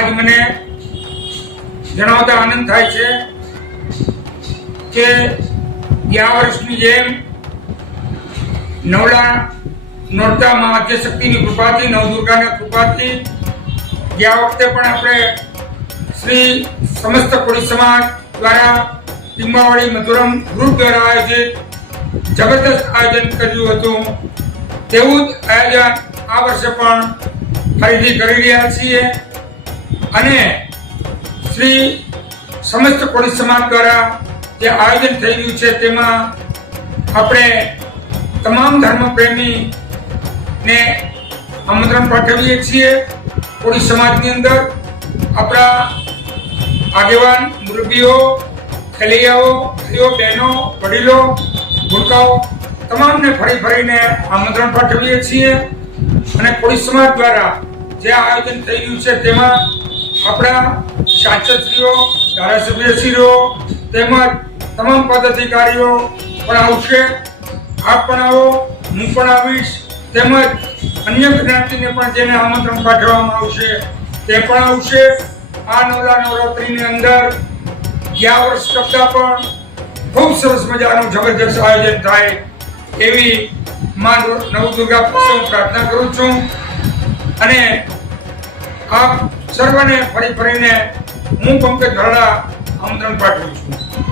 આજ મને જણાવતા આનંદ થાય છે કે ગયા વર્ષની જેમ નોરતામાં આદ્યશક્તિની કૃપાથી, નવદુર્ગાની કૃપાથી ગયા વખતે પણ આપણે શ્રી સમસ્ત કોળી સમાજ દ્વારા ટીમ્બાવાડી મધુરમ ગ્રુપ દ્વારા આયોજિત જબરદસ્ત આયોજન કર્યું હતું. તેવું જ આયોજન આ વર્ષે પણ ફરીથી કરી રહ્યા છીએ અને શ્રી સમસ્ત કોળી સમાજ દ્વારા જે આયોજન થઈ રહ્યું છે તેમાં આપણે તમામ ધર્મ પ્રેમીને આમંત્રણ પાઠવીએ છીએ. કોળી સમાજની અંદર આપણા આગેવાન મુરબીઓ, ખેલૈયાઓ, ભાઈઓ, બહેનો, વડીલો, ભૂલકાઓ તમામને ફરીને આમંત્રણ પાઠવીએ છીએ અને કોળી સમાજ દ્વારા જે આયોજન થઈ રહ્યું છે તેમાં આપણા સાંસદશ્રીઓ, ધારાસભ્યશ્રીઓ તેમજ તમામ પદાધિકારીઓ પણ આવશે. આપ પણ આવો, હું પણ આવીશ, તેમજ અન્ય જ્ઞાતિને પણ જેને આમંત્રણ પાઠવવામાં આવશે તે પણ આવશે. આ નવરાત્રિની અંદર ગયા વર્ષ કરતાં પણ ખૂબ સરસ મજાનું જબરદસ્ત આયોજન થાય એવી માં નવદુર્ગા પાસે હું પ્રાર્થના કરું છું અને આપ સર્વને ફરીને હું પંકજ ભરડા આમંત્રણ પાઠવું છું.